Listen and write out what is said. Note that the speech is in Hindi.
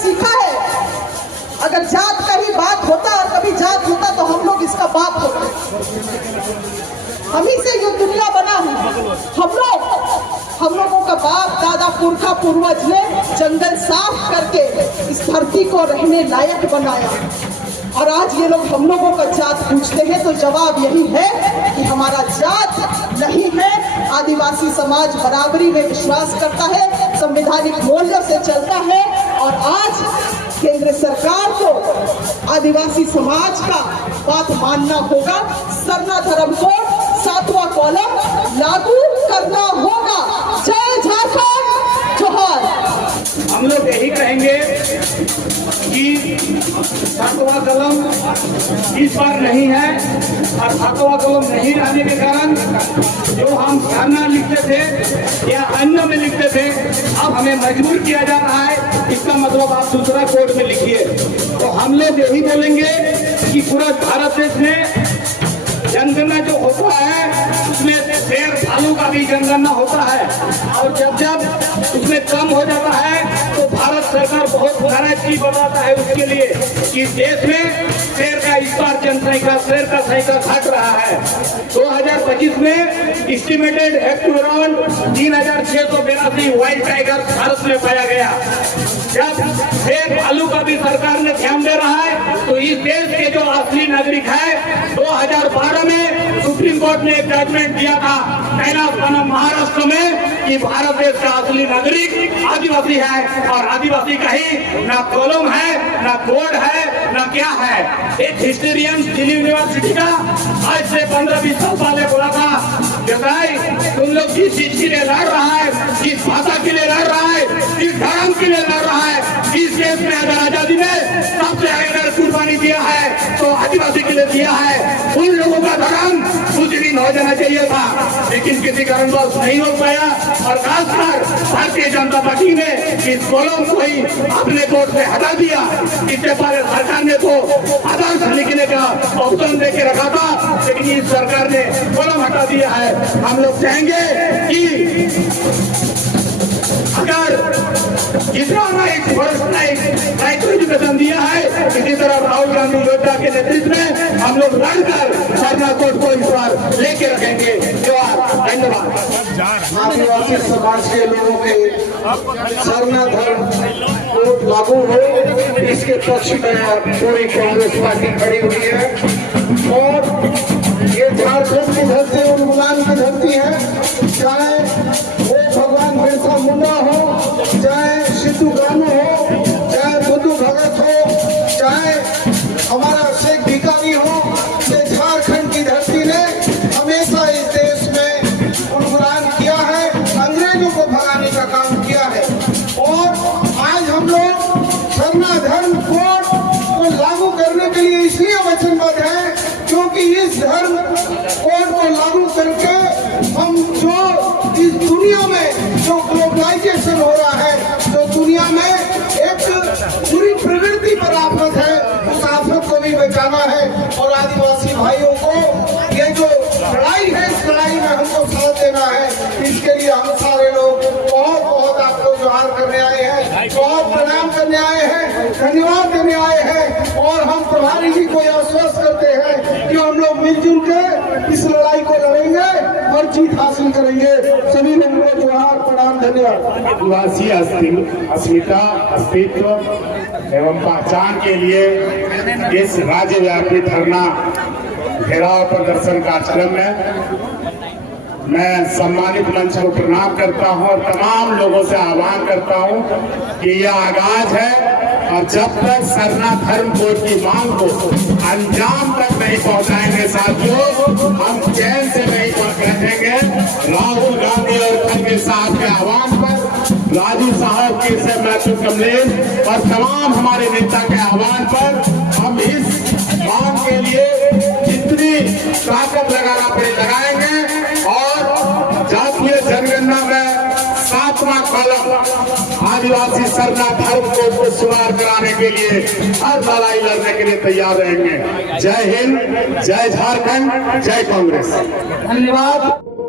सीखा है, अगर जात का ही बात होता और कभी जात होता तो हम लोग इसका बाप होते। हम ही से ये दुनिया बना है। हम लोगों का बाप दादा पुरखा पूर्वज ने जंगल साफ करके इस धरती को रहने लायक बनाया, और आज ये लोग हम लोगों का जात पूछते हैं तो जवाब यही है कि हमारा जात नहीं है। आदिवासी समाज बराबरी में विश्वास करता है, संवैधानिक मूल्यों से चलता है, और आज केंद्र सरकार को आदिवासी समाज का बात मानना होगा। सरना धर्म को 7वां कॉलम लागू करना होगा। जय झारखंड, जोहार। हम लोग यही कहेंगे कि 7वां कलम इस बार नहीं है, और 7वां कलम नहीं रहने के कारण जो हम सरना लिखते थे या अन्य में लिखते थे, अब हमें मजबूर किया जा रहा है। इसका मतलब आप दूसरा कोड में लिखिए। तो हम लोग यही बोलेंगे कि पूरा भारत देश में जनगणना जो होता है उसमें शेर भालू का भी जनगणना होता है, और जब उसमें कम हो जाता है तो भारत सरकार बहुत गारंटी बताता है उसके लिए कि देश में शेर का इस बार जनसंख्या शेर का संख्या घट रहा है। 2025 में एस्टिमेटेड है to around 3682 wild tiger Bharat में पाया गया। जब शेर भालू का भी सरकार ने ध्यान दे रहा है तो इस देश के जो असली नागरिक है, 2012 में सुप्रीम कोर्ट ने एक जजमेंट दिया था कैलाश महाराष्ट्र में कि भारत देश का असली नागरिक आदिवासी है, और आदिवासी का ही ना कॉलम है, ना कोड है, ना क्या है। एक हिस्टोरियन दिल्ली यूनिवर्सिटी का आज से 15-20 साल पहले बोला था कि भाई तुम लोग जिस चीज के लिए लड़ रहा है, जिस भाषा के लिए लड़ रहा है, जिस धर्म के लिए लड़ रहा है, इस देश में अगर आजादी में सबसे अगर कुर्बानी दिया है तो आदिवासी के लिए दिया है। उन लोगों का धर्म मुस्लिम हो जाना चाहिए था, लेकिन किसी कारणवश नहीं हो पाया, और खासकर भारतीय जनता पार्टी ने इस कॉलम को ही अपने कोर्ट से हटा दिया। इससे पहले सरकार ने तो आदर्श लिखने का ऑप्शन दे के रखा था, लेकिन इस सरकार ने कॉलम हटा दिया है। हम लोग चाहेंगे कि अगर जितना राइट टू एजुकेशन दिया है, इसी तरह राहुल गांधी योजना के नेतृत्व में हम लोग लड़कर सरना कोड को इस बार लेके रखेंगे। धन्यवाद। आदिवासी समाज के लोगों के सरना धर्म कोड लागू हो, इसके पक्ष में पूरी कांग्रेस पार्टी खड़ी हुई है। और ये झारखंड की धरती उन्मूलन की धरती है, चाहे वो भगवान बिरसा मुंडा हो, चाहे सिद्धू कानू हो, चाहे बुद्धू भगत हो, चाहे हमारा शेख भिखारी हो, ये झारखंड की धरती ने हमेशा इस देश में उन्मूलन किया है, अंग्रेजों को भगाने का काम किया है। और आज हम लोग सरना धर्म कोड को लागू करने के लिए इसलिए वचनबद्ध है क्योंकि इस धर्म कोड को लागू करके हम जो इस दुनिया में जो ग्लोबलाइजेशन हो रहा है, जो दुनिया में एक बुरी प्रवृत्ति पर आफत है, उस आफत को भी बचाना है। और आदिवासी भाइयों को ये जो लड़ाई है, इस लड़ाई में हमको साथ देना है। इसके लिए हम सारे लोग बहुत बहुत आपको जोहार करने आए हैं, बहुत प्रणाम करने आए हैं, धन्यवाद देने आए हैं। और हम प्रभारी जी को आश्वस्त करते हैं कि हम लोग मिलजुल के इस लड़ाई को लड़ेंगे और जीत हासिल करेंगे। सभी लोगों को जोहार, प्रणाम, धन्यवाद। आदिवासी अस्मिता, अस्तित्व एवं पहचान के लिए इस राज्यव्यापी धरना घेराव प्रदर्शन कार्यक्रम में मैं सम्मानित मंच को प्रणाम करता हूं और तमाम लोगों से आह्वान करता हूं कि यह आगाज है, और जब तक सरना धर्म कोड की मांग को अंजाम तक नहीं पहुंचाएंगे साथियों, हम चैन से नहीं बैठेंगे। राहुल गांधी और कांग्रेस साहब के आह्वान पर, राजू साहब की से मैथ्यू कमलेश और तमाम हमारे नेता के आह्वान पर हम इस मांग के लिए जितनी ताकत लगाना पड़े लगाएंगे, और जातीय जनगणना में 7वां कॉलम आदिवासी सरना धर्म कोड को शुमार कराने के लिए हर लड़ाई लड़ने के लिए तैयार रहेंगे। जय हिंद, जय झारखंड, जय कांग्रेस। धन्यवाद।